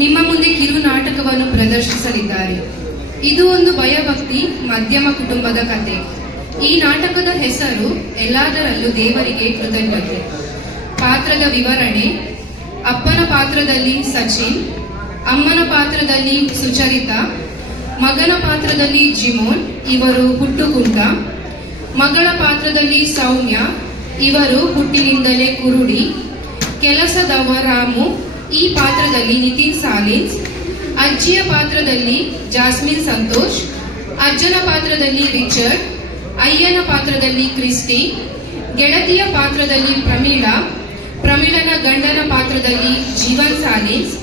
ನಿಮ್ಮ ಮುಂದೆ ಕಿರು ನಾಟಕವನ್ನು ಪ್ರದರ್ಶಿಸಲಿದ್ದಾರೆ. ಇದು ಒಂದು ಭಯಭಕ್ತಿ ಮಧ್ಯಮ ಕುಟುಂಬದ ಕಥೆ. ಈ ನಾಟಕದ ಹೆಸರು ಎಲ್ಲದರಲ್ಲೂ ದೇವರಿಗೆ ಕೃತಜ್ಞತೆ. ಪಾತ್ರದ ವಿವರಣೆ: ಅಪ್ಪನ ಪಾತ್ರದಲ್ಲಿ ಸಚಿನ್, ಅಮ್ಮನ ಪಾತ್ರದಲ್ಲಿ ಸುಚರಿತಾ, ಮಗನ ಪಾತ್ರದಲ್ಲಿ ಜಿಮೋನ್, ಇವರು ಹುಟ್ಟುಕುಂಟ, ಮಗಳ ಪಾತ್ರದಲ್ಲಿ ಸೌಮ್ಯ, ಇವರು ಹುಟ್ಟಿನಿಂದಲೇ ಕುರುಡಿ, ಕೆಲಸದವ ರಾಮು, ಈ ಪಾತ್ರದಲ್ಲಿ ನಿತಿನ್ ಸಾಲಿನ್ಸ್, ಅಜ್ಜಿಯ ಪಾತ್ರದಲ್ಲಿ ಜಾಸ್ಮಿನ್ ಸಂತೋಷ್, ಅಜ್ಜನ ಪಾತ್ರದಲ್ಲಿ ರಿಚರ್ಡ್, ಅಯ್ಯನ ಪಾತ್ರದಲ್ಲಿ ಕ್ರಿಸ್ಟಿ, ಗೆಳತಿಯ ಪಾತ್ರದಲ್ಲಿ ಪ್ರಮೀಳಾ, ಪ್ರಮೀಳನ ಗಂಡನ ಪಾತ್ರದಲ್ಲಿ ಜೀವನ್ ಸಾಲಿನ್ಸ್,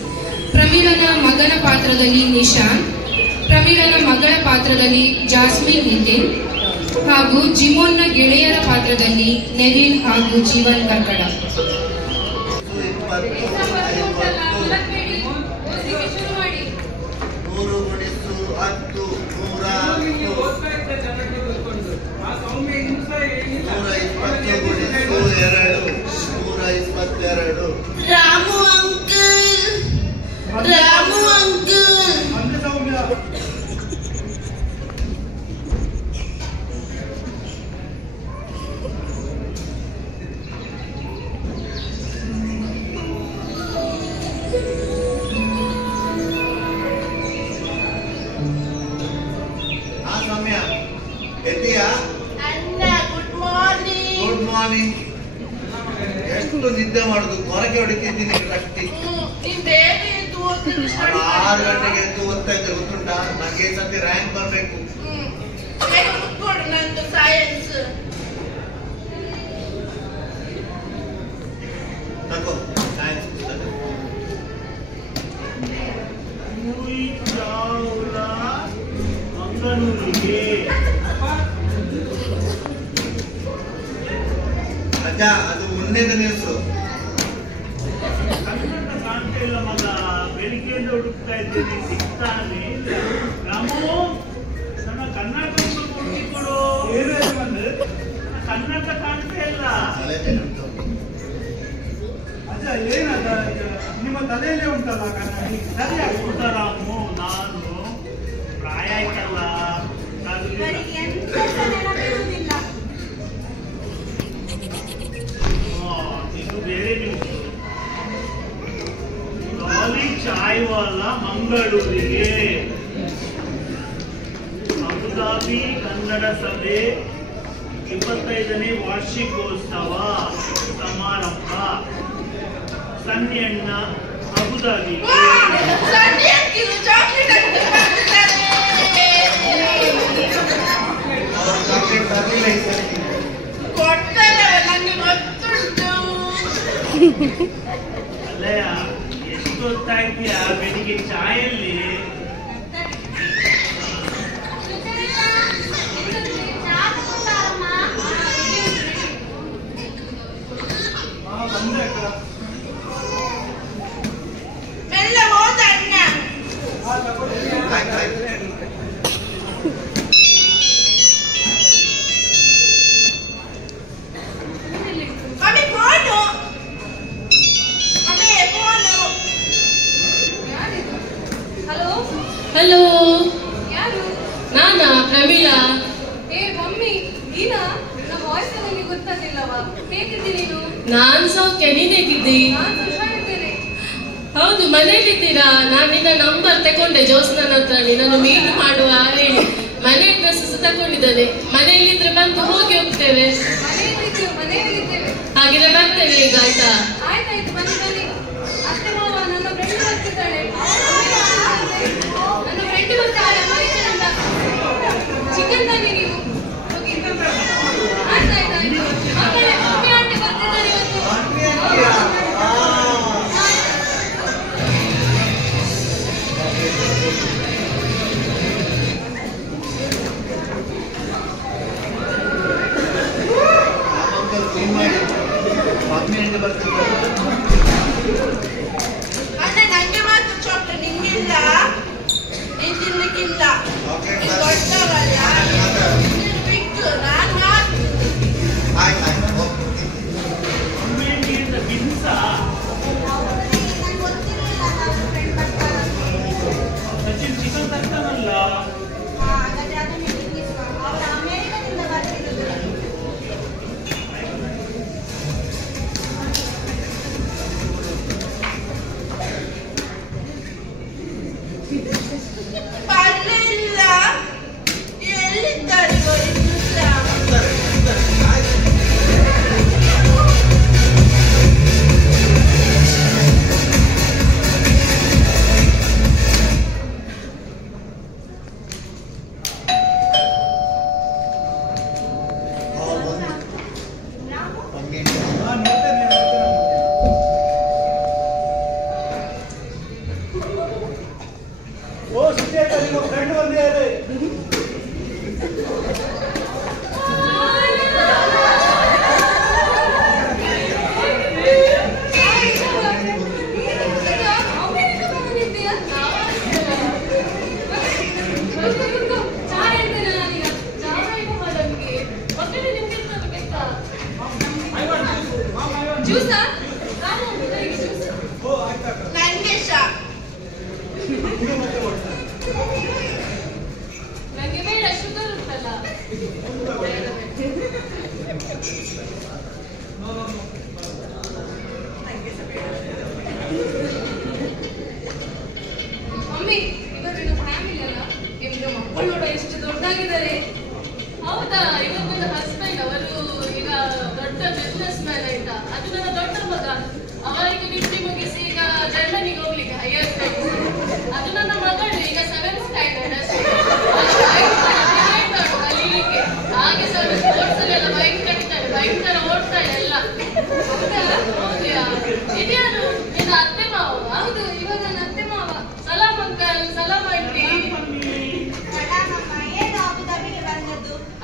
ಪ್ರಮೀಳನ ಮಗನ ಪಾತ್ರದಲ್ಲಿ ನಿಶಾಂತ್, ಪ್ರಮೀಳನ ಮಗಳ ಪಾತ್ರದಲ್ಲಿ ಜಾಸ್ಮಿನ್ ನಿತಿನ್ ಹಾಗೂ ಜಿಮೋನ್ನ ಗೆಳೆಯರ ಪಾತ್ರದಲ್ಲಿ ನೆವಿನ್ ಹಾಗೂ ಜೀವನ್ ಕರ್ಕಡ. Ramu uncle, Ramu uncle. ಸೌಮ್ಯ ಎದ್ದೀಯಾ? ಅಣ್ಣ ಗುಡ್ ಮಾರ್ನಿಂಗ್. Good morning. ಎಷ್ಟು ನಿದ್ದೆ ಮಾಡುದು, ಹೊರಗೆ ಹೊಡಿತಿದ್ದೀನಿ ಕಟ್ಟಿ. ನೀನ್ ಬೇಗ ಎದ್ದು ಓದ್ಲಿಕ್ಕೆ ಸ್ಟಾರ್ಟ್ ಮಾಡು. 6 ಗಂಟೆಗೆ ಎದ್ದು ಓದ್ತಾ ಇದ್ದೆ, ಗೊತ್ತುಂಟಾ? ನನಗೆ ಈ ಸತಿ ರ್ಯಾಂಕ್ ಬರ್ಬೇಕು. ಬೇಗ ಮುಟ್ಕೊಡು ನಂದು ಸೈನ್ಸ್. ತಗೋ ಸೈನ್ಸ್ ಪುಸ್ತಕ. ಮಂಗಳೂರಿಗೆ ಅಜ್ಜ, ಅದು ಮೊನ್ನೆದ ನ್ಯೂಸು. ಕನ್ನಡ ಕಾಣ್ತಾ ಇಲ್ಲ ಮಗ. ಬೆಳಿಗ್ಗೆಯಿಂದ ಹುಡುಕ್ತಾ ಇದ್ದೇನೆ, ಸಿಗ್ತಾನೆ ಇಲ್ಲ. ರಾಮು, ನನ್ನ ಕನ್ನಡ ಹುಡುಕಿಕೊಡು. ಕನ್ನಡ ಕಾಣ್ತಾ ಇಲ್ಲ. ಅಜ್ಜ ಏನದ ನಿಮ್ಮ ತಲೆಯಲ್ಲೇ ಉಂಟಲ್ಲ ಕನ್ನಡಿ, ಸರಿ ಹೌದ ರಾಮು, ನಾನು ಪ್ರಾಯ ಆಯ್ತಲ್ಲ, ಇದು ಬೇರೆ ನ್ಯೂಸ್. ಲಾಲಿ ಚಾಯ್ವಾಲ ಮಂಗಳೂರಿಗೆ. ಅಬುದಾಬಿ ಕನ್ನಡ ಸಭೆ 25ನೇ ವಾರ್ಷಿಕೋತ್ಸವ ಸಮಾರಂಭ. ಸನ್ನಿಯಣ್ಣ ಅಬುದಾಬಿಗೆ. ಸನ್ನಿ ಅಂಕಿಲು ಚಾಕ್ಲೇಟ್ ಅಂಗಡಿ ಅವ್ರು ಚಾಕ್ಲೇಟ್ ತರಲಿಲ್ಲ ಈ ಸತಿ. ಕೊಡ್ತಾರೆ, ನನಗೆ ಗೊತ್ತುಂಟು. ಅಲ್ಲಯ್ಯ, ಎಷ್ಟು ಹೊತ್ತಾಯ್ತೀಯ ಬೆಳಿಗ್ಗೆ ಚಾಯಲ್ಲಿ? ಬಂದೆ ಅಕ್ಕ. ಮೆಲ್ಲ ಹೋದ ಅಣ್ಣ. ಆಯ್ತು ಆಯ್ತು. Mummy phone, mummy phone. Hello, hello, ಯಾರು? ನಾನಾ ಪ್ರಮೀಳಾ. ಮಮ್ಮಿ, ನೀನಾ? ನನ್ನ ವಾಯ್ಸ್ ನನಗೆ ಗೊತ್ತಾಗಿಲ್ಲವಾ? ಹೇಗಿದ್ದಿ ನೀನು? ನಾನ್ ಸೌಖ್ಯ, ನೀನ್ ಹೇಗಿದ್ದಿ? ನಾನು ಹುಷಾರಿದ್ದೇನೆ. ಹೌದು, ಮನೇಲಿದ್ದೀರಾ? ನಾನು ನಿನ್ನ ನಂಬರ್ ತಗೊಂಡೆ ಜೋಸ್ನನ ಹತ್ರ, ನಿನ್ನನ್ನು ಮೀಟ್ ಮಾಡುವ ಹೇಳಿ. ಮನೆ ಡ್ರೆಸ್ ತಗೊಂಡಿದ್ದಾನೆ. ಮನೆಯಲ್ಲಿದ್ರೆ ಬಂದು ಹೋಗಿ ಹೋಗ್ತೇವೆ. ಮನೆಯಲ್ಲಿದ್ದೇವೆ. ಹಾಗಿದ್ರೆ ಬರ್ತೇವೆ ಈಗ, ಆಯ್ತಾ? ಆಯ್ತಾಯ್ತು, ಬನ್ನಿ ಬನ್ನಿ. ಅಷ್ಟೇ ಮಾವ, ನನ್ನ ಫ್ರೆಂಡ್ ಬರ್ತಿದ್ದಾಳೆ. ನನ್ನ ಫ್ರೆಂಡ್ ಬರ್ತಾಳೆ ಮೈಸೂರಿಂದ. ಚಿಕನ್ ಬನ್ನಿ ನೀವು. ಆಯ್ತಾಯ್ತಾಯ್ತು. ಮಕ್ಕಳೇ, ಮಮ್ಮಿ ಆಂಟಿ ಬರ್ತಿದ್ದಾರೆ ಇವತ್ತು. ಮಮ್ಮಿ ಬರ್ತಿದ್ದಾರೆ. ಅಣ್ಣ ನಂಗೆ ಮಾತ್ರ ಚಾಕ್ಲೇಟ್, ನಿಂಗಿಲ್ಲ. ನೀನ್ ತಿನ್ಲಿಕ್ಕಿಲ್ಲ. ಕೊಡ್ತಾವಲ್ಲ ಬಿಟ್ಟು ನಾನು ಆಯ್ತು ಆಯ್ತು. ಅಮ್ಮೇನಿಂದ ಬಿನ್ಸ. ಗೊತ್ತಿರಲಿಲ್ಲ, ನನ್ನ ಫ್ರೆಂಡ್ ಬರ್ತಾರೆ ಮಮ್ಮಿ, ಇವತ್ತಿನ ಫ್ಯಾಮಿಲಿ ಅಲ್ಲ, ನಿಮ್ಗೆ ಮಕ್ಕಳು ನೋಡ ಎಷ್ಟು ದೊಡ್ಡಾಗಿದ್ದಾರೆ. ಹೌದಾ? ಇವತ್ತು ನನ್ನ ಹಸ್ಬೆಂಡ್ ಅವರು ಈಗ ದೊಡ್ಡ ಬಿಸ್ನೆಸ್ ಮ್ಯಾನ್ ಆಯ್ತಾ. ಅದು ನನ್ನ ದೊಡ್ಡ ಮಗ. ಅವರಿಗೆ ಡಿಗ್ರಿ ಮುಗಿಸಿ ಈಗ ಜರ್ಮನಿಗೆ ಹೋಗ್ಲಿಕ್ಕೆ ಹೈಯರ್ ಸ್ಟಡೀಸ್. ಅದು ನನ್ನ ಮಗಳು ಈಗ 7th ಸ್ಟ್ಯಾಂಡರ್ಡ್ ಅಷ್ಟೇ. ಕಲೀಲಿಕ್ಕೆ ಹಾಗೆ ಸ್ವಲ್ಪ ಸ್ಪೋರ್ಟ್ಸ್ ಅಲ್ಲೆಲ್ಲ ಬೈಕ್ ಕಟ್ತಾಳೆ, ಬೈಕ್ ತರ ಓಡ್ತಾಳೆ ಎಲ್ಲ. ಹೌದಾ? ಇದ್ಯಾರು ನಿನ್ನ ಅತ್ತೆ ಮಾವ? ಹೌದು, ಇವಾಗ ನನ್ನ ಅತ್ತೆ ಮಾವ. ಸಲಾಮ್ ಅಂಕಲ್, ಸಲಾಮ್ ಆಂಟಿ.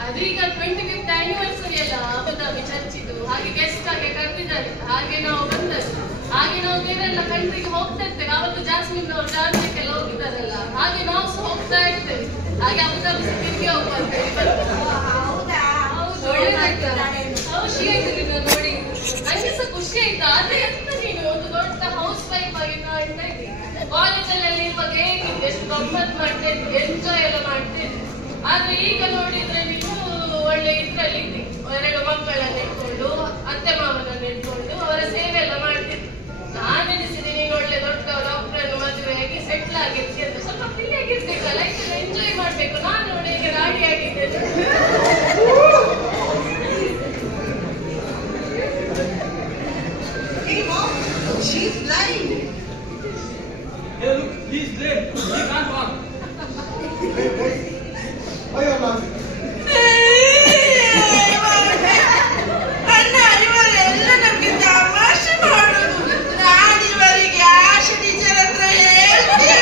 ಅದು ಈಗ 25th ಆನಿವರ್ಸರಿ ಅಲ್ಲ ಅಬುದಾಬಿ ಚರ್ಚಿದು, ಹಾಗೆ ಗೆಸ್ಟ್ ಆಗಿ ಕರೆದಿದ್ದಾರೆ. ಹಾಗೆ ನಾವು ಬಂದದ್ದು. ಹಾಗೆ ನಾವು ಬೇರೆಲ್ಲ ಕಂಟ್ರಿಗೆ ಹೋಗ್ತಾ ಇರ್ತೇವೆ. ಅವತ್ತು ಜಾಸ್ಮಿನ್ ಅವರು ಜಾನ್ಸಿಗೆಲ್ಲ ಹೋಗಿದ್ದಾರಲ್ಲ, ಹಾಗೆ ನಾವು ಸಹ ಹೋಗ್ತಾ ಇರ್ತೇವೆ. ಹಾಗೆ ಅಬುದಾಬಿ ತಿರುಗಿ ಹೋಗ್ಬರ್ತೇವೆ. ಒಳ್ಳೇದಾಯ್ತಲ್ಲ, ಖುಷಿ ಆಯ್ತು ನಿನ್ನ ನೋಡಿ. ನಂಗೆ ಸಹ ಖುಷಿ ಆಯ್ತು. ಆದ್ರೆ ಎಂತ ನೀನು ಒಂದು ದೊಡ್ಡ ಹೌಸ್ ವೈಫ್ ಆಗಿ ಕಾಣ್ತಾ ಇದ್ದೀನಿ. ಕಾಲೇಜಲ್ಲಿ ಇರುವಾಗ ಹೇಗಿದ್ದು, ಎಷ್ಟು ಗಮ್ಮತ್ ಮಾಡ್ತಾ ಇದ್ವಿ, ಎಂಜಾಯ್ ಎಲ್ಲ ಮಾಡ್ತಾ ಇದ್ವಿ. ಆದ್ರೆ ಈಗ ನೋಡಿದ್ರೆ ನೀನು ಒಳ್ಳೆ ಇದ್ರಲ್ಲಿ ಇದ್ದಿ. 2 ಮಕ್ಕಳನ್ನ ಇಟ್ಕೊಂಡು, ಅತ್ತೆ ಮಾವನನ್ನ ಇಟ್ಕೊಂಡು ಅವರ ಸೇವೆ ಎಲ್ಲ ಮಾಡ್ತಿದ್ವಿ. ನಾನು ಎನಿಸಿದೆ ನೀನು ಒಳ್ಳೆ ದೊಡ್ಡ ಡಾಕ್ಟರ್ ಮದುವೆಯಾಗಿ ಸೆಟ್ಲ್ ಆಗಿರ್ತಿ ಅಂತ. ಸ್ವಲ್ಪ ಫ್ರೀ ಆಗಿರ್ಬೇಕಲ್ಲ, ಲೈಫ್ ಎಂಜಾಯ್ ಮಾಡ್ಬೇಕು. ನಾನು ನೋಡಿ ಈಗ ರಾಡಿ ಆಗಿದ್ದೇನೆ. She's blind. Hey, look, he's dead. He can't walk. ಅಣ್ಣ, ಇವರೆಲ್ಲ ನಮ್ಗೆ ತಮಾಷೆ ಮಾಡೋದು. ನಾನು ಇವರಿಗೆ ಆಶಾ ಟೀಚರ್ ಹತ್ರ ಹೇಳ್ತೇನೆ.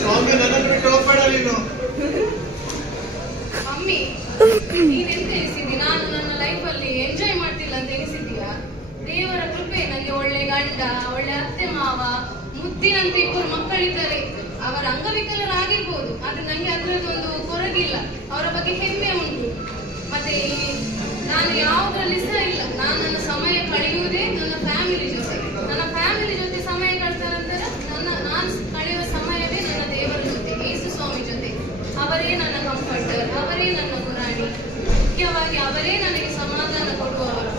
ಸ್ವಾಮಿ, ನನ್ನನ್ನು ಬಿಟ್ಟು ಹೋಗ್ಬೇಡ ನೀನು. ಮಮ್ಮಿ, ನೀನೆಂತ ಎನಿಸಿದ್ದಿ? ನಾನು ನನ್ನ ಲೈಫಲ್ಲಿ ಎಂಜಾಯ್ ಮಾಡ್ತಿಲ್ಲ ಅಂತ ಎನಿಸಿದ್ದೀಯಾ? ದೇವರ ಕೃಪೆ, ನನಗೆ ಒಳ್ಳೆ ಗಂಡ, ಒಳ್ಳೆ ಅತ್ತೆ ಮಾವ, ಮುದ್ದಿನಂತೆ 2 ಮಕ್ಕಳಿದ್ದಾರೆ. ಅವರ ಅಂಗವಿಕಲರಾಗಿರ್ಬೋದು, ಆದ್ರೆ ನನಗೆ ಅದರದ್ದೊಂದು ಕೊರಗಿಲ್ಲ. ಅವರ ಬಗ್ಗೆ ಹೆಮ್ಮೆ ಉಂಟು. ಮತ್ತೆ ನಾನು ಯಾವುದರಲ್ಲಿ ಸಹ ಇಲ್ಲ. ನಾನು ನನ್ನ ಸಮಯ ಕಳೆಯುವುದೇ ನನ್ನ ಫ್ಯಾಮಿಲಿ ಜೊತೆ. ನನ್ನ ಫ್ಯಾಮಿಲಿ ಜೊತೆ ಸಮಯ ಕಳೆದ ನಂತರ ನಾನು ಕಳೆಯುವ ಸಮಯವೇ ನನ್ನ ದೇವರ ಜೊತೆ, ಯೇಸು ಸ್ವಾಮಿ ಜೊತೆ. ಅವರೇ ನನ್ನ ಕಂಫರ್ಟರ್, ಅವರೇ ನನ್ನ ಗುರಾಣಿ. ಮುಖ್ಯವಾಗಿ ಅವರೇ ನನಗೆ ಸಮಾಧಾನ ಕೊಡುವವರು.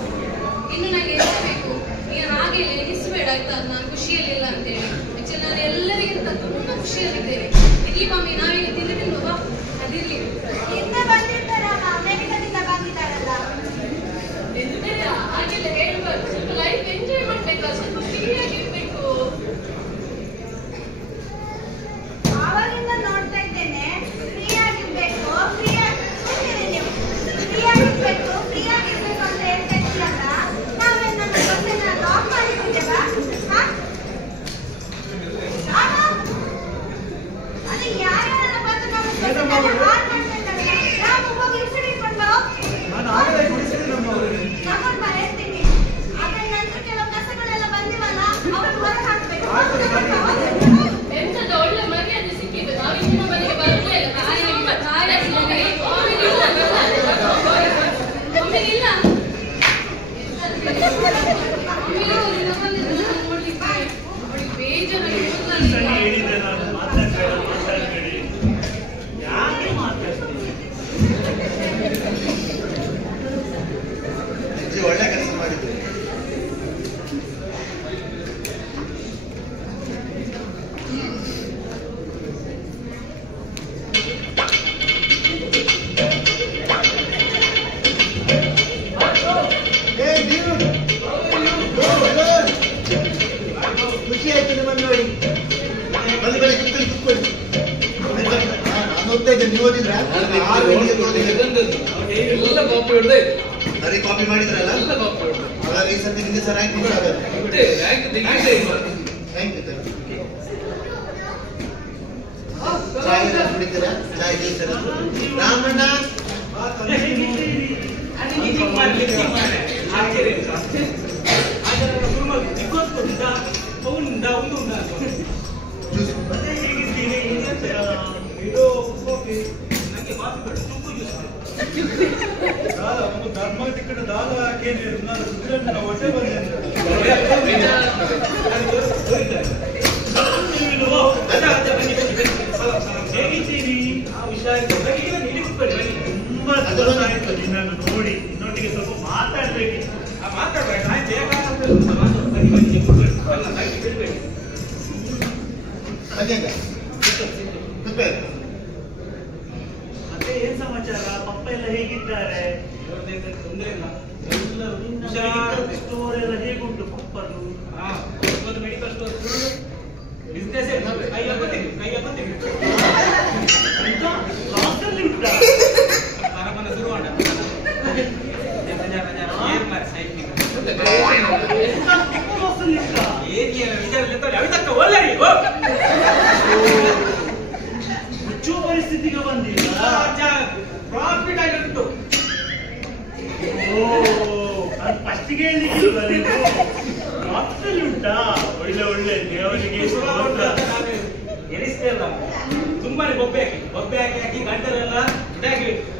ಇನ್ನು ನನಗೆ ಎನಿಸಬೇಕು, ನೀನು ಹಾಗೆ ಎನಿಸಬೇಡ ಆಯ್ತಾ, ನಾನು ಖುಷಿಯಲ್ಲಿಲ್ಲ ಅಂತೇಳಿ. ಆಕ್ಚುಲಿ ನಾನು ಎಲ್ಲರಿಗಿಂತ ತುಂಬಾ ಖುಷಿಯಲ್ಲಿದ್ದೇನೆ. ಇಲ್ಲಿ ಮಮ್ಮಿ, ನಾವೀಗ ತಿಂದು ಬಾ. ಅದಿರ್ಲಿ, ಹಾಗೆಲ್ಲ ಹೇಳ್ಬಾರ್ದು. ಸ್ವಲ್ಪ ಲೈಫ್ ಎಂಜಾಯ್ ಮಾಡ್ಬೇಕು, ಸ್ವಲ್ಪ ಫ್ರೀ ಆಗಿರ್ಬೇಕು. ಆವಾಗಿಂದ ನೋಡ್ತಾ ಇದ್ದೇನೆ, ಫ್ರೀ ಆಗಿರ್ಬೇಕು ಅಂತ ಹೇಳ್ತಾ ಇದ್ದೀರಲ್ಲ. ನಾವೇನ್ ನಮ್ಮ ಬಸ್ಸನ್ನ ಲಾಕ್ ಮಾಡಿಟ್ಟಿದ್ದೇವಾ? ಅದು ಯಾರ್ಯಾರ ಬಂದು ನಮ್ಮ ಬಸ್ಸನ್ನ ಹಾಳು ಮಾಡ್ತಾ ಇದ್ದಾರೆ. ನಾವು ಹೋಗಿ ಇಸಿಡಿಕೊಂಡು ನಾನು ಆಗಲೇ ಗುಡಿಸಿದೆ ನಮ್ಮವರಿಗೆ. ತಗೊಂಡು ಬಾ ಹೇಳ್ತೀನಿ. ಆದ್ರೆ ನಂತರ ಕೆಲವು ಕಸಗಳೆಲ್ಲ ಬಂದಿವಲ್ಲ, ಅವ್ರು ಹೊರಗೆ ಹಾಕ್ಬೇಕು. ಎಂತದ ಒಳ್ಳೆ ಮರ್ಯಾದೆ ಸಿಕ್ಕಿದ್ದು. ನಾವಿನ್ನ ಮನೆಗೆ ಬರಲೇ ಇಲ್ಲ. ಮಮ್ಮಿ ಇಲ್ಲ. ನೋಡ್ಲಿಕ್ಕೆ ಅವಳಿಗೆ ಬೇಜಾರಾಗಿ ಸರಿ ಹೇಳಿದೆ ನಾನು, ಮಾತಾಡ್ಬೇಡಿ. ಯಾಕೆ ಮಾತಾಡ್ತೀನಿ? ಅಜ್ಜಿ ಒಳ್ಳೆ ಕೆಲಸ ಮಾಡಿದ್ರು. ಖುಷಿ ಆಯ್ತು ನಿಮ್ಮನ್ನು ನೋಡಿ. ಬಲ್ಲಿ ಬಳಿ ಕುತ್ಕೊಳ್ಳಿ. ನಾನು ಓದ್ತಾ ಇದ್ದೆ, ನೀವು ಓದಿದ್ರಾ? ಎಲ್ಲ ಕಾಪಿ ಹೊಡೆದೆ. ಸರಿ, ಕಾಪಿ ಮಾಡಿದ್ರಲ್ಲ? ಎಲ್ಲ ಕಾಪಿ ಹೊಡೆದೆ. ಹಾಗಾಗಿ ಈ ಸರ್ತಿ ನಿಮಗೆ ಸರ್ ರ್ಯಾಂಕ್ ಆಗಲ್ಲ. ರ್ಯಾಂಕ್ ತೆಗಿಲೇ ಇಲ್ಲ. Thank you sir. ಚಾಯ್ ಎಲ್ಲ ಕುಡಿತೀರಾ? ಚಾಯ್ ಸರ್. ರಾಮಣ್ಣ, ಇದು ಕಾಫಿ ನನಗೆ ಕಾಫಿ ಬೇಡ, ತುಪ್ಪ ಜ್ಯೂಸ್ ದಾದ ಒಂದು ಧರ್ಮ ಟಿಕೆಟ್ ದಾದ ಹಾಕೇನೆ ನಾನು ಸುದ್ದಿಯನ್ನು ಹೊಟ್ಟೆ ಬಂದೆ. ಮತ್ತೆ ಏನ್ ಸಮಾಚಾರ? ಪಪ್ಪ ಎಲ್ಲ ಹೇಗಿದ್ದಾರೆ? ತೊಂದರೆ ಇಲ್ಲ. ಸ್ಟೋರ್ ಎಲ್ಲ ಹೇಗುಂಟು ಪಪ್ಪದು? ಮೆಡಿಕಲ್ ಸ್ಟೋರ್ ಬಿಸ್ನೆಸ್ ಕೈ ಹಾಕೋತೀನಿ ಲಾಸ್ಟಲ್ಲಿ ಉಂಟಾ? ಆರಾಮನ ಶುರು ಮಾಡ ಮುಚ್ಚುವ ಪರಿಸ್ಥಿತಿಗೆ ಬಂದಿಲ್ಲ. ಪ್ರಾಫಿಟ್ ಆಗಿತ್ತು. ಫಸ್ಟಿಗೆ ಲಾಸ್ಟಲ್ಲಿ ಉಂಟಾ? ಒಳ್ಳೆ ದೇವರಿಗೆ ಎನಿಸ್ತೇ ಇಲ್ಲ. ತುಂಬಾನೇ ಬೊಬ್ಬೆ ಹಾಕಿ ಗಂಟಲೆಲ್ಲ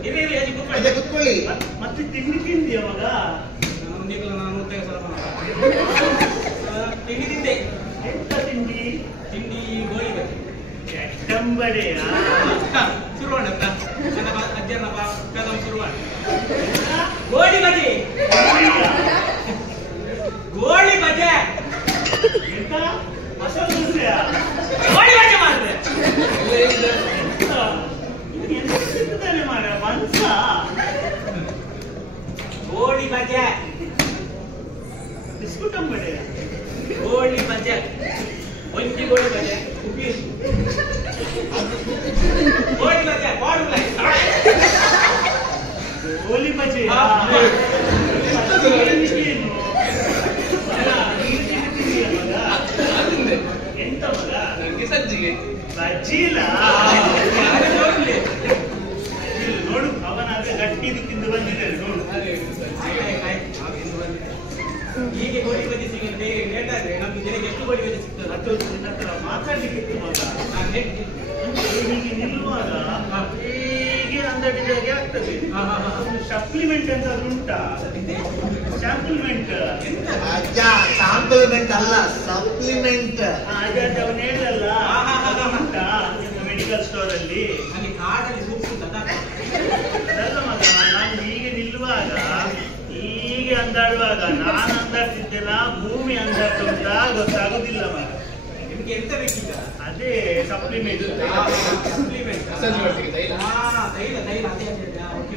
ಇದಾಗಿ ಕುತ್ಕೊಳ್ಳಿ. ಮತ್ತೆ ತಿಂಡಿ ಅವಾಗ ನಾನು ತಿಂಡಿ ತಿಂದೆ. ಎಂತ ತಿಂಡಿ? ಗೋಳಿ ಬಜ್ಜಿ. ಎಟ್ಟಂಬಡೆಯ ಶುರು ಮಾಡಕ್ಕ ಅಜ್ಜನ ಕದಂ ಶುರು ಮಾಡಿ. ಗೋಳಿ ಬಜ್ಜಿ ಎಂತ ಮಸಾಲ ದೋಸೆಯ? ಗೋಳಿ ಬಜ್ಜಿ ಮಾಡಿದ್ರೆ ಎಂತಾನೆ ಮಾರ ಮನ್ಸ? ಗೋಳಿ ಬಜ್ಜಿ ಬಿಸ್ಕುಟ್ ಅಂಬಡೆಯ? ಗೋಳಿ ಬಜ್ಜಿ ಒಂಜಿ ಗೋಳಿ ಬಜ್ಜಿ ಉಪ್ಪಿ ಗೋಳಿ ಬಜ್ಜಿ ಬಾಡುಲ ಗೋಲಿ ಬಜೆ ಎಂತ ಮಗ? ನನಗೆ ಸಜ್ಜಿಗೆ ಬಜ್ಜಿಲ ನೋಡು, ಅವನಾದ್ರೆ ಗಟ್ಟಿದು ತಿಂದು ಬಂದಿದ್ದಾನೆ ನೋಡು. ಹೀಗೆ ಗೋಳಿ ಬಜ್ಜಿ ಸಿಗುತ್ತೆ ಲೇಟ್ ಆದ್ರೆ ನಮ್ಗೆ ದಿನಕ್ಕೆ ಎಷ್ಟು ಗೋಳಿ ಬಜ್ಜಿ ಸಿಗ್ತದೆ? ಮತ್ತೊಂದು ನಿನ್ನ ಹತ್ರ ಮಾತಾಡ್ಲಿಕ್ಕೆ ಮಗ. ಹೀಗೆ ನಿಲ್ಲುವಾಗ ಹೀಗೆ ಅಂದಡಿದಾಗೆ ಆಗ್ತದೆ. ಸಪ್ಲಿಮೆಂಟ್ ಎಂತಾದ್ರೂ ಉಂಟಾ? ಸಪ್ಲಿಮೆಂಟ್ ಕಾಂಪ್ಲಿಮೆಂಟ್ ಅಲ್ಲ, ಸಪ್ಲಿಮೆಂಟ್. ಅದೇ ಅವನು ಹೇಳಲ್ಲ, ಉಂಟಾ ಮೆಡಿಕಲ್ ಸ್ಟೋರ್ ಅಲ್ಲಿ? ಅಲ್ಲಿ ಕಾಡಲ್ಲಿ ಸೂಕ್ತ ಅದಲ್ಲ ಮಗ, ನಾನು ಹೀಗೆ ನಿಲ್ಲುವಾಗ ಹೀಗೆ ಅಂದಾಡುವಾಗ ನಾನು ಅಂದಾಡ್ತಿದ್ದೆಲ್ಲ ಭೂಮಿ ಅಂದಾಡ್ತಾ ಗೊತ್ತಾಗುದಿಲ್ಲ ಮಗ. ನಿಮ್ಗೆ ಎಂತ ಬೇಕೀಗ? ಅದೇ ಸಪ್ಲಿಮೆಂಟ್. ಸಪ್ಲಿಮೆಂಟ್ ಮಸಾಜ್ ಮಾಡ್ಲಿಕ್ಕೆ ತೈಲ. ತೈಲ ಅದೇ ಓಕೆ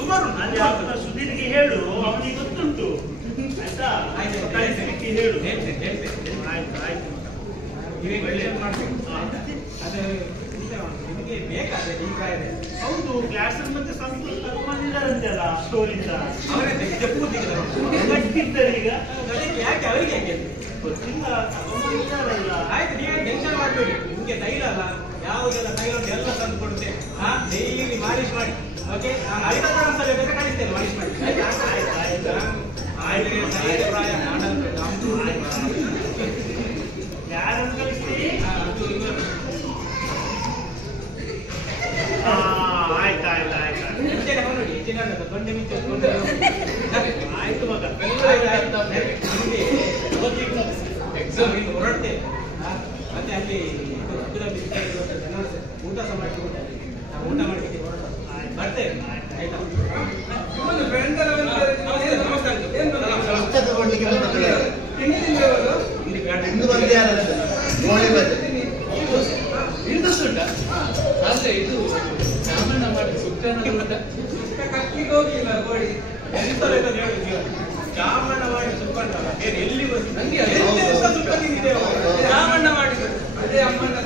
ಸುಮಾರು ಅದೇ ಅವನ ಸುಧೀರ್ಗೆ ಹೇಳು, ಅವನಿಗೆ ಗೊತ್ತುಂಟು ಆಯ್ತಾ? ಕಳಿಸ್ಲಿಕ್ಕೆ ಹೇಳು. ಹೇಳ್ತೇನೆ. ಆಯ್ತು. ನೀವೇ ಮೆಡಿಸಿನ್ ಮಾಡ್ಬೇಕು. ಅದು ನಿಮಗೆ ಬೇಕಾದ್ರೆ ಈ ಕಾಯಿಲೆ ಹೌದು, ಕ್ಲಾಸ್ ಮತ್ತೆ ಸಂತೋಷ ತಗೊಂಡಿದ್ದಾರಂತೆಲ್ಲ ಸ್ಟೋರಿಂದ. ಅವರೇ ಪೂರ್ತಿಗೆ ಗಟ್ಟಿದ್ದಾರೆ ಈಗ. ಯಾಕೆ ಅವರಿಗೆ ಯಾಕೆ ಗೊತ್ತಿಲ್ಲ, ತಗೊಂಡಿದ್ದಾರಲ್ಲ. ಆಯ್ತು, ನೀವೇ ಟೆನ್ಷನ್ ಮಾಡಬೇಡಿ. ನಿಮ್ಗೆ ತೈಲ ಅಲ್ಲ, ಯಾವುದೆಲ್ಲ ತೈಲ ಉಂಟು ಎಲ್ಲ ತಂದು ಕೊಡುತ್ತೆ. ಡೈಲಿ ಮಾಲಿಶ್ ಮಾಡಿ. ಓಕೆ, ನಾನು 50 ಸಲ ಬೇಕಾದ್ರೆ ಕಳಿಸ್ತೇನೆ ಮಾಲಿಶ್ ಮಾಡಿ. ಆಯ್ತು ಪ್ರಾಯ ಯಾರನ್ನು ಕಳಿಸ್ತೀರಿ? ಅದು ಇವರು ಆಯ್ತು. ಮುಂಚೆನೆ ನೋಡಿ ದೊಡ್ಡ ಮಿಂಚೆ ಆಯ್ತು ಮಗ. ಎಕ್ಸಾಮ್ ಹೊರಡ್ತೇವೆ. ಮತ್ತೆ ಅಲ್ಲಿ ಊಟ ಸಹ ಮಾಡ್ಕೊಂಡು ಊಟ ಮಾಡ್ಲಿಕ್ಕೆ ಬರ್ತೇವೆ. ಆಯ್ತಾ? ರಸ್ತೆ ತಗೊಳ್ಳಿಕ್ಕೆ ಬಂದಿದ್ದಾರೆ. ಇಲ್ಲಿ ಬೇಡ. ಇನ್ನು ಬಂದು ಯಾರಂತ ಗೋಳಿ ಬಜ್ಜಿ. ನಿರ್ದಷ್ಟುಂಟ ಆದ್ರೆ ಇದು ಸಾಮಾನ್ಯ ಮಾಡಿ ಸುತ್ತನ ಕಕ್ಕಿಗೆ ಹೋಗಿಲ್ಲ ಗೋಳಿ ಚಾಮಣ್ಣ ಮಾಡಿ ಸುಕ್ಕಂಟಲ್ಲ ಬೇರೆ ಎಲ್ಲಿ ನಂಗೆ ಚಾಮಣ್ಣ ಮಾಡಿದ್ರು ಅದೇ ಅಮ್ಮನ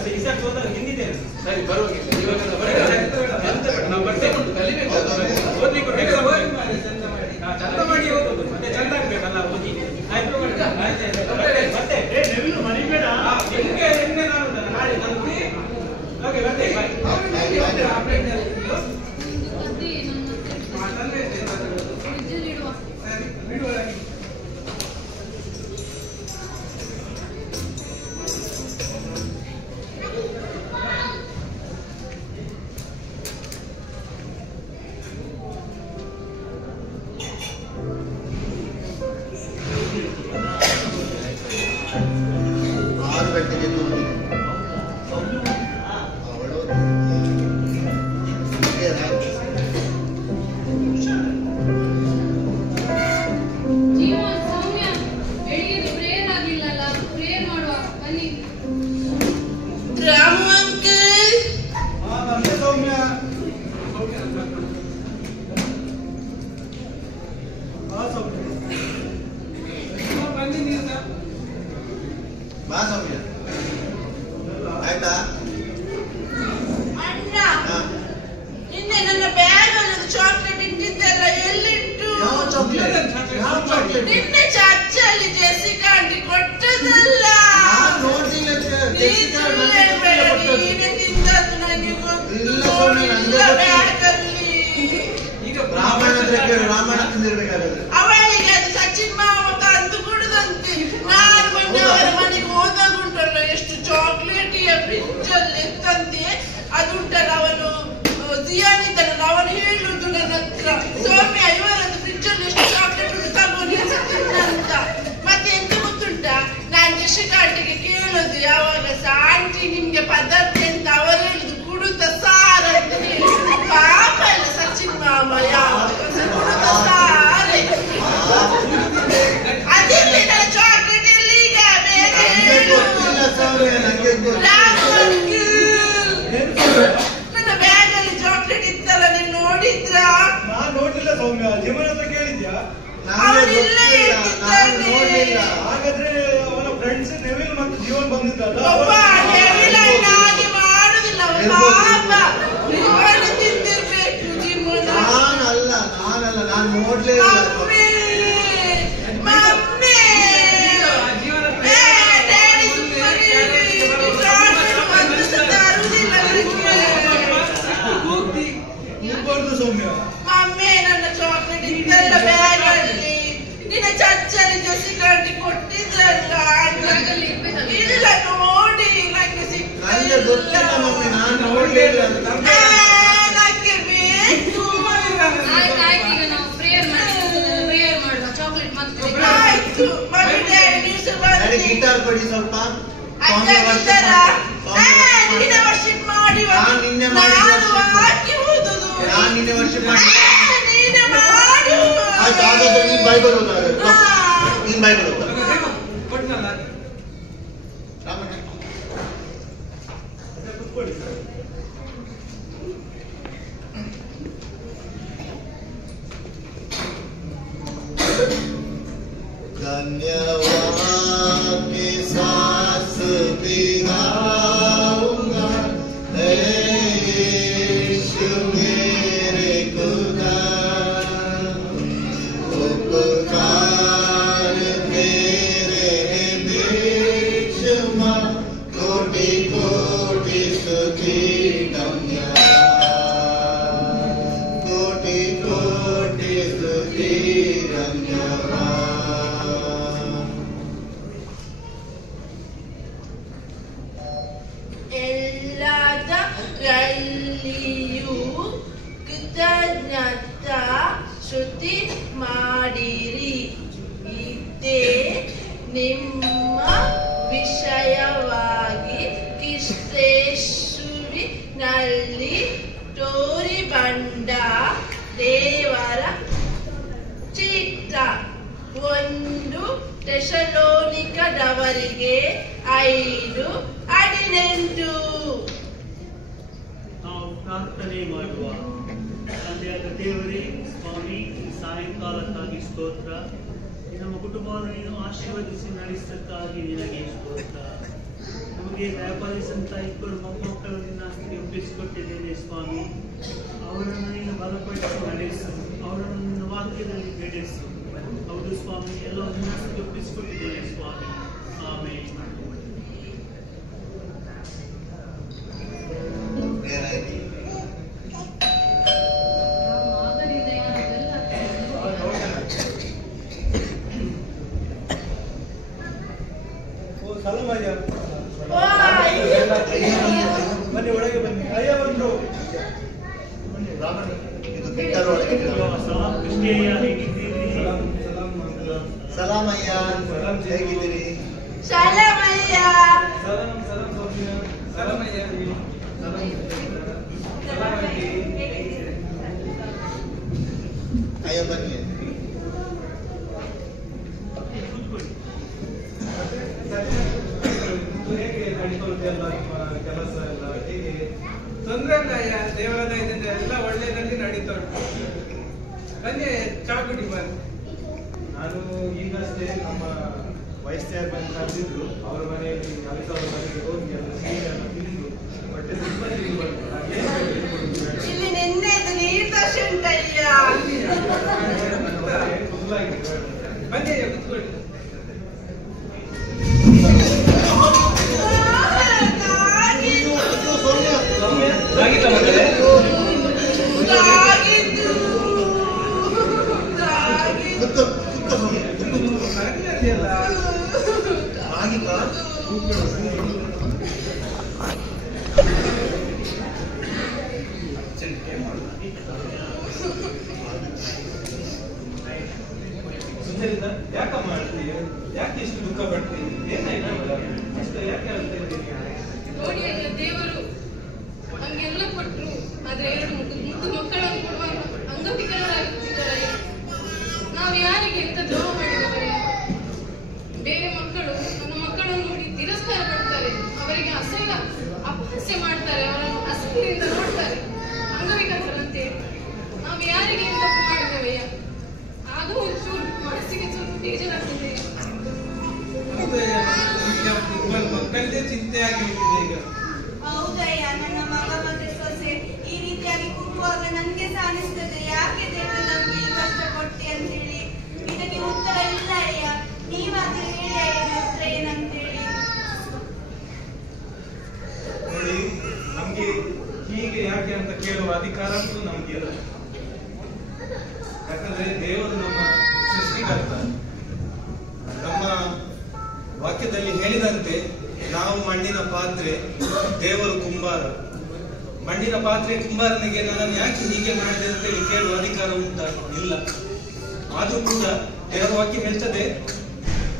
ಅದೇ ಇಸಕ್ ಹೋದಾಗ ಹಿಂದಿದ್ದೇನೆ. ಸರಿ ಪರವಾಗಿಲ್ಲ, ಇವಾಗ ನಾವು ಬರ್ತೇವೆ ಉಂಟು ಕಲಿಬೇಕು. ಓದ್ಲಿಕ್ಕೆ ಚಂದ ಮಾಡಿ ಹೋಗುದು ಮತ್ತೆ ಚಂದ ಆಗ್ಬೇಕಲ್ಲ ಓದಿ. ಆಯ್ತು ಮತ್ತೆ ಮರಿಬೇಡ. ನಿಮ್ಗೆ ನಿನ್ನೆ ನಾನು ನಾಳೆ ನಾನು ಓಕೆ ಬರ್ತೇವೆ ಬಾಯ್. ನೋಡ್ಲಿಲ್ಲ ಸೌಮ್ಯ. ಜೀವನ ಹತ್ರ ಕೇಳಿದ್ಯಾ? ಹಾಗಾದ್ರೆ ಅವನ ಫ್ರೆಂಡ್ಸ್ ನೆವಿಲ್ ಮತ್ತು ಜೀವನ್ ಬಂದಿದ್ದಲ್ಲ. ನಾನಲ್ಲ ನಾನು ನೋಡ್ಲೇ ಇಲ್ಲ. ಸೌಮ್ಯ ಮಮ್ಮಿ ನನ್ನ ಚಾಕ್ಲೇಟ್ ಇದ್ದೆಲ್ಲ ಬ್ಯಾಗ್ ಅಲ್ಲಿ ನಿನ್ನ ಚಚ್ಚಲಿ ಜೊಸಿ ಕಟ್ಟಿ ಕೊಟ್ಟಿದ್ರಲ್ಲ ಇಲ್ಲ ನೋಡಿ ನಂಗೆ ನನಗೆ ಗೊತ್ತಿಲ್ಲ ಮಮ್ಮಿ, ನಾನು ನೋಡ್ಲೇ ಇಲ್ಲ. ನಂಗೆ ಬೇಕು. ಆಯ್ತು, ಈಗ ನಾವು ಪ್ರೇಯರ್ ಮಾಡುವ. ಚಾಕ್ಲೇಟ್ ಮತ್ತೆ ಆಯ್ತು ಮಮ್ಮಿ ಡ್ಯಾಡಿ ನ್ಯೂಸ್ ನನಗೆ ಗಿಟಾರ್ ಕೊಡಿ ಸ್ವಲ್ಪ. ನಿನ್ನೆ ವರ್ಷಿಪ್ ಮಾಡಿ ನಾನು ನಿನ್ನೆ ಮಾಡಿ ಹಾಕಿ ಹೋದುದು. ನಾನು ನಿನ್ನೆ ವರ್ಷಿಪ್ ಮಾಡಿ. ನೀನೆ ಮಾಡು. ಆಯ್ತು, ಹಾಗಾದ್ರೆ ನೀನ್ ಬೈಬಲ್ ಓದ. ನೀನ್ ಬೈಬಲ್ ಓದ. धन्यवाद के साथ भी गाऊंगा हे यीशु मेरे खुदा, उपकार तेरे हैं बेशुमार, कोटि कोटि स्तुति धन्यवाद, कोटि कोटि स्तुति धन्यवाद. ಎಲ್ಲದರಲ್ಲಿಯೂ ಕೃತಜ್ಞತಾ ಸ್ತುತಿ ಮಾಡಿರಿ, ಇದೇ ನಿಮ್ಮ ವಿಷಯವಾಗಿ ಕ್ರಿಸ್ತೇಸುವಿನಲ್ಲಿ ತೋರಿಬಂದ ದೇವರ ಚಿತ್ತ. 1 ಥೆಸಲೋನಿಕದವರಿಗೆ 5:18. ನಾವು ಪ್ರಾರ್ಥನೆ ಮಾಡುವ. ತಂದೆಯಾದ ದೇವರೇ, ಸ್ವಾಮಿ, ಈ ಸಾಯಂಕಾಲಕ್ಕಾಗಿ ಸ್ತೋತ್ರ. ನಮ್ಮ ಕುಟುಂಬವನ್ನು ನೀನು ಆಶೀರ್ವದಿಸಿ ನಡೆಸಕ್ಕಾಗಿ ನಿನಗೆ ಸ್ತೋತ್ರ. ನಮಗೆ ದಯಪಾಲಿಸಂತ ಇಬ್ಬರು ಮೊಮ್ಮಕ್ಕಳು ನಿನ್ನ ಹಸ್ತಿಗೆ ಒಪ್ಪಿಸಿಕೊಟ್ಟಿದ್ದೇನೆ ಸ್ವಾಮಿ. ಅವರನ್ನು ನೀನು ಬಲಪಡಿಸಿ ನಡೆಸು, ಅವರನ್ನು ನಿನ್ನ ವಾಕ್ಯದಲ್ಲಿ ಬೆಳೆಸು. ಹೌದು ಸ್ವಾಮಿ, ಎಲ್ಲವೂ ನಿನ್ನ ಹಸ್ತಿಗೆ ಒಪ್ಪಿಸಿಕೊಟ್ಟಿದ್ದೇನೆ ಸ್ವಾಮಿ. ಆಮೇಲೆ ಬನ್ನಿ, ಒಳಗೆ ಬನ್ನಿ. ಅಯ್ಯ ಬಂದ್ರು. ಇದು ಗಿಟಾರ್ ಒಳಗೆ ಕೃಷ್ಣಯ್ಯ, ಹೇಗಿದ್ದೀರಿ? ಸಲಾಮಯ್ಯ, ಹೇಗಿದ್ದೀರಿ? ಶಾಲಮಯ್ಯ. ಅಯ್ಯ ಬನ್ನಿ. ಹೇಗೆ ನಡೀತೋದೆಲ್ಲ ಕೆಲಸ ಎಲ್ಲ ಹೇಗೆ? ತೊಂದ್ರೆ ಇಲ್ಲ ಅಯ್ಯ, ದೇವಾಲಯದಿಂದ ಎಲ್ಲ ಒಳ್ಳೆಯದಲ್ಲಿ ನಡೀತಾ ಉಂಟು. ಬನ್ನಿ, ಚಾ ಕುಡಿ ಬನ್ನಿ. ನಾನು ಈಗಷ್ಟೇ ನಮ್ಮ ವೈಸ್ ಚೇರ್ಮನ್ ಕರೆದಿದ್ರು. ಅವರ ಮನೆಯಲ್ಲಿ ಅಲಿಸವ್ರ ಮನೆಗೆ ಹೋಗಿ ಎಲ್ಲ ಸೀರೆ ಎಲ್ಲ ತಿಂದು ಹೊಟ್ಟೆ ತುಂಬ ತಿಂದು ಬಂತು. ಇಲ್ಲಿ ನಿನ್ನೆದು ನೀರ್ದೋಷ ಉಂಟಯ್ಯ. ಫುಲ್ಲಾಗಿದೆ. ಬನ್ನಿ ಅಯ್ಯ, ಕುತ್ಕೊಳ್ಳಿ. ಯಾಕೆ ಮಾಡ್ತೀವಿ? ಯಾಕೆ ಇಷ್ಟು ದುಃಖ ಪಡ್ತೀವಿ? ಏನಾಯ್ತು? ಅಷ್ಟೇ ಯಾಕೆ ಹೇಳ್ತಾ ಇದ್ದೀರಿ? ನೋಡಿ ಅಯ್ಯ, ದೇವರು ನಮ್ಗೆಲ್ಲ ಕೊಟ್ರು, ಆದ್ರೆ 2 ಮುದ್ದು ಮಕ್ಕಳನ್ನು ಕೊಡುವ ಅಂಗವಿಕಲರಾಗಿದ್ದಾರೆ. ನಾವು ಯಾರಿಗೆ ಎಂತ ದ್ರೋಹ ಮಾಡಿದ್ದೇವೆ? ಬೇರೆ ಮಕ್ಕಳು ನನ್ನ ಮಕ್ಕಳನ್ನು ನೋಡಿ ತಿರಸ್ಕಾರ ಪಡ್ತಾರೆ, ಅವರಿಗೆ ಅಪಹಾಸ್ಯ ಮಾಡ್ತಾರೆ, ಅವರನ್ನು ಅಸಹ್ಯದಿಂದ ನೋಡ್ತಾರೆ, ಅಂಗವಿಕಲರಂತೆ. ನಾವು ಯಾರಿಗೆ ಎಂತ ಯಾಕೆ ದೇವರು ನಮ್ಗೆ ಈ ಕಷ್ಟ ಕೊಟ್ಟಿ ಅಂತೇಳಿ ಇದಕ್ಕೆ ಉತ್ತರ ಇಲ್ಲ ಅಯ್ಯ. ನೀವಾದ್ರೂ ಹೇಳಿ ಅಯ್ಯ, ಉತ್ತರ ಏನಂತೇಳಿ. ನೋಡಿ, ನಮ್ಗೆ ಹೀಗೆ ಯಾಕೆ ಅಂತ ಕೇಳುವ ಅಧಿಕಾರ ನಮ್ಗೆ ಇಲ್ಲ. ಯಾಕಂದ್ರೆ ದೇವರು ನಮ್ಮ ಸೃಷ್ಟಿಕರ್ತ. ನಮ್ಮ ವಾಕ್ಯದಲ್ಲಿ ಹೇಳಿದಂತೆ ನಾವು ಮಣ್ಣಿನ ಪಾತ್ರೆ, ದೇವರು ಕುಂಬಾರ. ಮಣ್ಣಿನ ಪಾತ್ರೆ ಕುಂಬಾರನಿಗೆ ನಾನು ಯಾಕೆ ಹೀಗೆ ಮಾಡಿದೆ ಅಂತೇಳಿ ಕೇಳುವ ಅಧಿಕಾರ ಉಂಟಾ? ಇಲ್ಲ. ಆದ್ರೂ ಕೂಡ ದೇವರ ವಾಕ್ಯ ಹೇಳ್ತದೆ,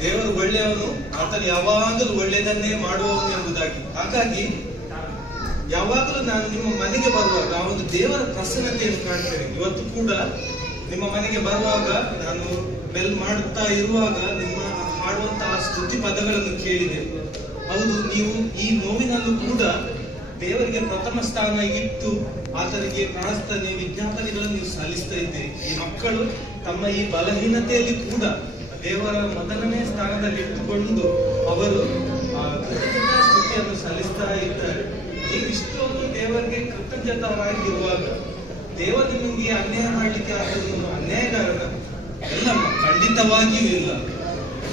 ದೇವರು ಒಳ್ಳೆಯವನು, ಆತನು ಯಾವಾಗಲೂ ಒಳ್ಳೆಯದನ್ನೇ ಮಾಡುವವನು ಎಂಬುದಾಗಿ. ಹಾಗಾಗಿ ಯಾವಾಗಲೂ ನಾನು ನಿಮ್ಮ ಮನೆಗೆ ಬರುವಾಗ ಆ ಒಂದು ದೇವರ ಪ್ರಸನ್ನತೆಯನ್ನು ಕಾಣ್ತೇನೆ. ಇವತ್ತು ಕೂಡ ನಿಮ್ಮ ಮನೆಗೆ ಬರುವಾಗ ನಾನು ಬೆಲ್ ಮಾಡುತ್ತಾ ಇರುವಾಗ ನಿಮ್ಮ ಹಾಡುವಂತಹ ಸ್ತುತಿ ಪದಗಳನ್ನು ಕೇಳಿದೆ. ಹೌದು, ನೀವು ಈ ನೋವಿನಲ್ಲೂ ಕೂಡ ದೇವರಿಗೆ ಪ್ರಥಮ ಸ್ಥಾನ ಇಟ್ಟು ಆತನಿಗೆ ಪ್ರಾರ್ಥನೆ ವಿಜ್ಞಾಪನೆಗಳನ್ನು ನೀವು ಸಲ್ಲಿಸ್ತಾ ಇದ್ದೀರಿ. ಈ ಮಕ್ಕಳು ತಮ್ಮ ಈ ಬಲಹೀನತೆಯಲ್ಲಿ ಕೂಡ ದೇವರ ಮೊದಲನೇ ಸ್ಥಾನದಲ್ಲಿ ಇಟ್ಟುಕೊಂಡು ಅವರು ಸ್ತುತಿಯನ್ನು ಸಲ್ಲಿಸ್ತಾ ಇದ್ದಾರೆ. ನೀವು ಇಷ್ಟೊಂದು ದೇವರಿಗೆ ಕೃತಜ್ಞರಾಗಿರುವಾಗ ದೇವರು ನಿಮಗೆ ಅನ್ಯಾಯ ಮಾಡಲಿಕ್ಕೆ ಆಗೋದು ಅನ್ಯಾಯಕಾರನ ಎಲ್ಲ ಖಂಡಿತವಾಗಿಯೂ ಇಲ್ಲ.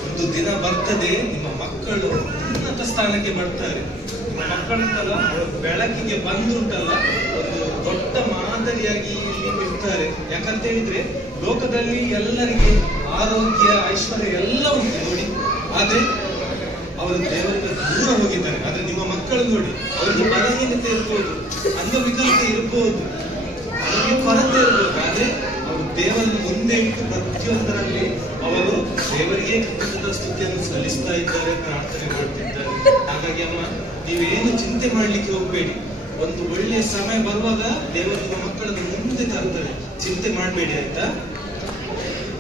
ಒಂದು ದಿನ ಬರ್ತದೆ, ನಿಮ್ಮ ಮಕ್ಕಳು ಉನ್ನತ ಸ್ಥಾನಕ್ಕೆ ಬರ್ತಾರೆ. ನಿಮ್ಮ ಮಕ್ಕಳಂತಲ್ಲ, ಬೆಳಕಿಗೆ ಬಂದುಂಟಲ್ಲ, ಒಂದು ದೊಡ್ಡ ಮಾದರಿಯಾಗಿ ಇಲ್ಲಿ ಇರ್ತಾರೆ. ಯಾಕಂತ ಹೇಳಿದ್ರೆ ಲೋಕದಲ್ಲಿ ಎಲ್ಲರಿಗೆ ಆರೋಗ್ಯ ಐಶ್ವರ್ಯ ಎಲ್ಲ ಉಂಟು ನೋಡಿ, ಆದ್ರೆ ಅವರು ದೇವರಿಂದ ದೂರ ಹೋಗಿದ್ದಾರೆ. ಆದ್ರೆ ನಿಮ್ಮ ಮಕ್ಕಳು ನೋಡಿ, ಅವರಿಗೆ ಬಲಹೀನತೆ ಇರ್ಬೋದು, ಅಂಗವಿಕಲತೆ ಇರ್ಬೋದು, ಅವರಿಗೆ ಕೊರತೆ ಇರ್ಬೋದು, ಆದ್ರೆ ಅವರು ದೇವರನ್ನು ಮುಂದೆ ಇಟ್ಟು ಪ್ರತಿಯೊಂದರಲ್ಲಿ ಅವರು ದೇವರಿಗೆ ಕೃತಜ್ಞತಾ ಸ್ತುತಿಯನ್ನು ಸಲ್ಲಿಸ್ತಾ ಇದ್ದಾರೆ, ಪ್ರಾರ್ಥನೆ ಮಾಡ್ತಿದ್ದಾರೆ. ಹಾಗಾಗಿ ಅಮ್ಮ, ನೀವೇನು ಚಿಂತೆ ಮಾಡ್ಲಿಕ್ಕೆ ಹೋಗ್ಬೇಡಿ. ಒಂದು ಒಳ್ಳೆಯ ಸಮಯ ಬರುವಾಗ ದೇವರು ನಿಮ್ಮ ಮಕ್ಕಳನ್ನು ಮುಂದೆ ತರ್ತಾರೆ. ಚಿಂತೆ ಮಾಡಬೇಡಿ, ಆಯ್ತಾ?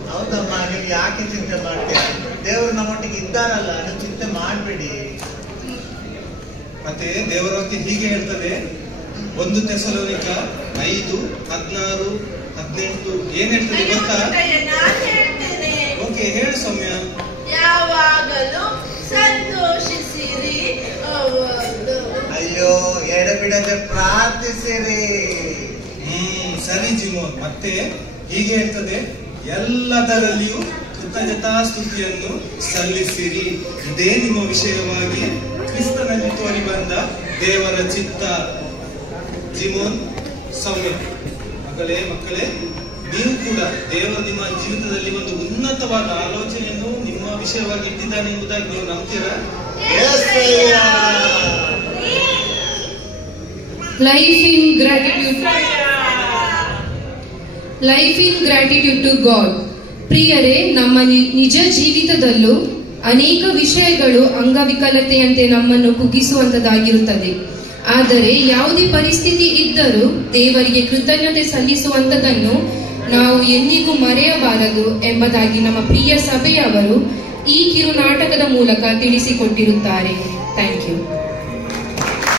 ಹೌದಮ್ಮ, ನೀವು ಯಾಕೆ ಚಿಂತೆ ಮಾಡ್ತೀರಾ? ದೇವರು ನಮ್ಮೊಟ್ಟಿಗೆ ಇದ್ದಾರಲ್ಲ, ನೀವು ಚಿಂತೆ ಮಾಡಬೇಡಿ. ಮತ್ತೆ ದೇವರ ವಾಕ್ಯ ಹೀಗೆ ಹೇಳ್ತದೆ, 1 ಥೆಸಲೋನಿಕ 5:16-18 ಏನ್ ಹೇಳ್ತದೆ ಗೊತ್ತಾ? ನಾನು ಹೇಳ್ತೇನೆ. ಓಕೆ, ಹೇಳು ಸೌಮ್ಯ. ಯಾವಾಗಲೂ ಸಂತೋಷಿಸಿರಿ. ಅಯ್ಯೋ, ಎಡಬಿಡದೆ ಪ್ರಾರ್ಥಿಸಿರಿ. ಸರಿ ಜಿಮೋನ್. ಮತ್ತೆ ಹೀಗೆ ಹೇಳ್ತದೆ, ಎಲ್ಲದರಲ್ಲಿಯೂ ಕೃತಜ್ಞತಾ ಸ್ತುತಿಯನ್ನು ಸಲ್ಲಿಸಿರಿ. ಇದೇ ನಿಮ್ಮ ವಿಷಯವಾಗಿ ಕ್ರಿಸ್ತನಲ್ಲಿ ತೋರಿ ಬಂದ ದೇವರ ಚಿತ್ತ. ಜಿಮೋನ್, ಸೌಮ್ಯ, ಮಕ್ಕಳೇ, ನೀವು ಕೂಡ ದೇವರು ನಿಮ್ಮ ಜೀವಿತದಲ್ಲಿ ಒಂದು ಉನ್ನತವಾದ ಆಲೋಚನೆಯನ್ನು ನಿಮ್ಮ ವಿಷಯವಾಗಿ ಇಟ್ಟಿದ್ದಾನೆ ಎಂಬುದಾಗಿ ನೀವು ನಂಬ್ತೀರಾ? Life in gratitude to God. ಪ್ರಿಯರೇ, ನಮ್ಮ ನಿಜ ಜೀವಿತದಲ್ಲೂ ಅನೇಕ ವಿಷಯಗಳು ಅಂಗವಿಕಲತೆಯಂತೆ ನಮ್ಮನ್ನು ಕುಗ್ಗಿಸುವಂತದ್ದಾಗಿರುತ್ತದೆ. ಆದರೆ ಯಾವುದೇ ಪರಿಸ್ಥಿತಿ ಇದ್ದರೂ ದೇವರಿಗೆ ಕೃತಜ್ಞತೆ ಸಲ್ಲಿಸುವಂತದನ್ನು ನಾವು ಎಂದಿಗೂ ಮರೆಯಬಾರದು ಎಂಬುದಾಗಿ ನಮ್ಮ ಪ್ರಿಯ ಸಭೆಯವರು ಈ ಕಿರು ನಾಟಕದ ಮೂಲಕ ತಿಳಿಸಿಕೊಟ್ಟಿರುತ್ತಾರೆ. Thank you.